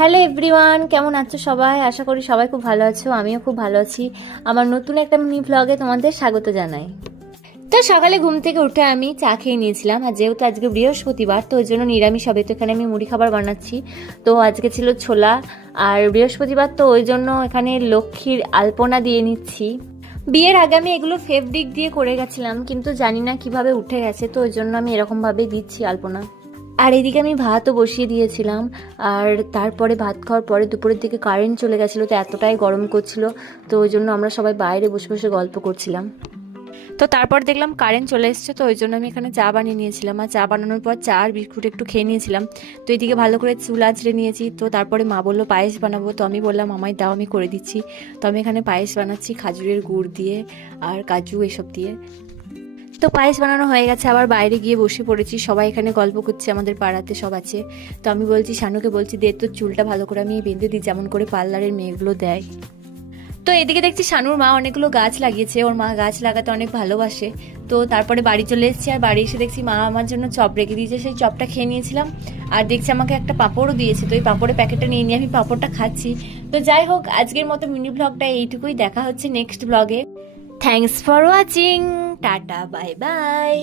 Hello everyone, কেমন আছো সবাই? আশা করি সবাই খুব ভালো আছো। আমিও খুব ভালো আছি। আমার নতুন একটা মিনি ভ্লগে তোমাদের স্বাগত জানাই। তো সকালে ঘুম থেকে উঠে আমি চা খেয়ে নিয়েছিলাম, আর যেহেতু আজকে বৃহস্পতিবার তো ওই জন্য নিরামিষ হবে। তো এখানে আমি মুড়ি খাবার বানাচ্ছি। তো আজকে ছিল ছোলা, আর বৃহস্পতিবার তো ওই জন্য এখানে লক্ষ্মীর আলপনা দিয়ে নিচ্ছি। বিয়ের আগে আমি এগুলো ফেব্রিক দিয়ে করে গেছিলাম, কিন্তু জানি না কিভাবে উঠে গেছে, তো ওই জন্য আমি এরকমভাবে দিচ্ছি আলপনা। আর এদিকে আমি ভাতও বসিয়ে দিয়েছিলাম। আর তারপরে ভাত খাওয়ার পরে দুপুরের দিকে কারেন্ট চলে গেছিলো, তো এতটাই গরম করছিল, তো ওই জন্য আমরা সবাই বাইরে বসে বসে গল্প করছিলাম। তো তারপর দেখলাম কারেন্ট চলে এসছে, তো ওই জন্য আমি এখানে চা বানিয়ে নিয়েছিলাম। আর চা বানানোর পর চা আর বিস্কুট একটু খেয়ে নিয়েছিলাম। তো এদিকে ভালো করে চুল আঁচড়ে নিয়েছি। তো তারপরে মা বললো পায়েস বানাবো, তো আমি বললাম আমায় দাও, আমি করে দিচ্ছি। তো আমি এখানে পায়েস বানাচ্ছি খাজুরের গুড় দিয়ে আর কাজু এসব দিয়ে। তো পায়েস বানানো হয়ে গেছে, আবার বাইরে গিয়ে বসে পড়েছি। সবাই এখানে গল্প করছে, আমাদের পাড়াতে সব আছে। তো আমি বলছি শানুকে, বলছি দে তোর চুলটা ভালো করে আমি বেঁধে দিই, যেমন করে পার্লারের মেয়েগুলো দেয়। তো এদিকে দেখছি শানুর মা অনেকগুলো গাছ লাগিয়েছে, ওর মা গাছ লাগাতে অনেক ভালোবাসে। তো তারপরে বাড়ি চলে এসেছি, আর বাড়ি এসে দেখছি মা আমার জন্য চপ রেখে দিয়েছে, সেই চপটা খেয়ে নিয়েছিলাম। আর দেখছি আমাকে একটা পাঁপড়ও দিয়েছে, তো এই পাঁপড়ের প্যাকেটটা নিয়ে নিয়ে আমি পাঁপড়টা খাচ্ছি। তো যাই হোক, আজকের মতো মিনি ব্লগটা এইটুকুই। দেখা হচ্ছে নেক্সট ব্লগে। Thanks for watching. Tata, bye bye.